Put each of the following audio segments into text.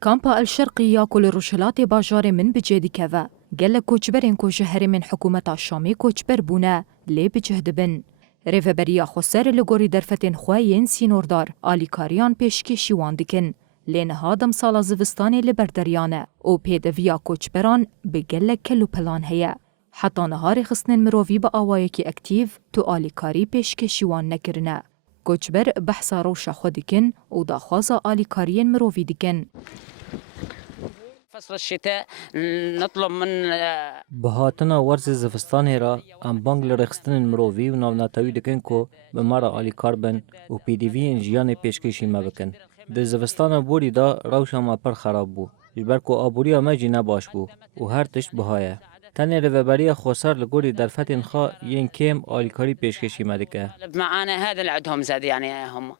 کامپا الشرقی یا کل روشلات باجار من بجدی کوا. گل کوچبرین کو شهر من حکومت شامی کوچبر بونه لی بجهد بن. ریفبریا خسر لگوری درفتن خواهین سینوردار آلیکاریان پیشکشی واندکن. لین هادم سال زوستان لبردریانه او پیدویا کوچبران بگل کلو پلان هیا. حتی نهار خصنن مروی با آوایی که اکتیو تو آلیکاری پیشکشی وان نکرنه. کوچبر بحثا روشا خودکن و داخوازا آلیکارین مروی دکن. فصل الشتاء نطلب من بهاتنا ورز زفستان را ام بانگل رخستن مروی و ناوناتوی دکن کو به مرا آلی کاربن و پی دی وی انجیان پیشکشی ما بکن. در زفستان بوری دا روشا ما پر خراب بو. جبر کو آبوری ما جی نباش بو و هر تشت بهایه. تنه روبری خسر لگوری در فتن خا ین کم آلی کاری پیشکشی ما دکه. معانا هذا اللي عندهم زاد يعني هم.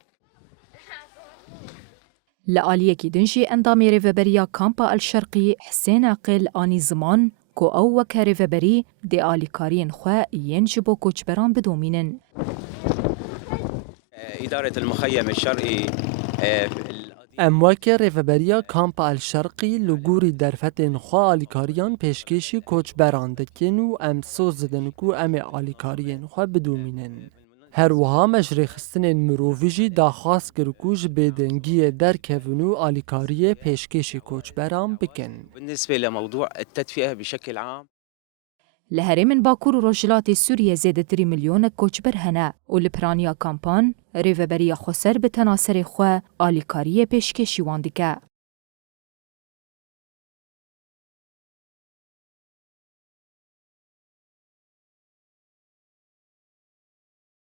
لآلیه کی دنجی اندامی ریوبریا کامپا الشرقی حسین عقل آنی زمان کو او وکه ریوبری دی آلیکارین خواه ینجبو کوچبران بدومینن. إدارة المخيم الشرقي امواک ریفبریا کامپ الشرقی لگوری درفتن خواه آلیکاریان پیشکشی کوچ براندکن و ام سوزدن کو ام آلیکاریان خواه بدومینن. هر وها مجری خستن مروفیجی داخواست کرکوش بدنگی در کونو آلیکاری پیشکشی کوچ بران بکن. بالنسبة لموضوع التدفئة بشكل عام لهره من باکور و روشلات سوریه زیده 3 میلیون کوچبر هنه و لپرانیا کامپان ریوبریا خسر به تناصر خواه آلیکاری پیشکشی واندکه.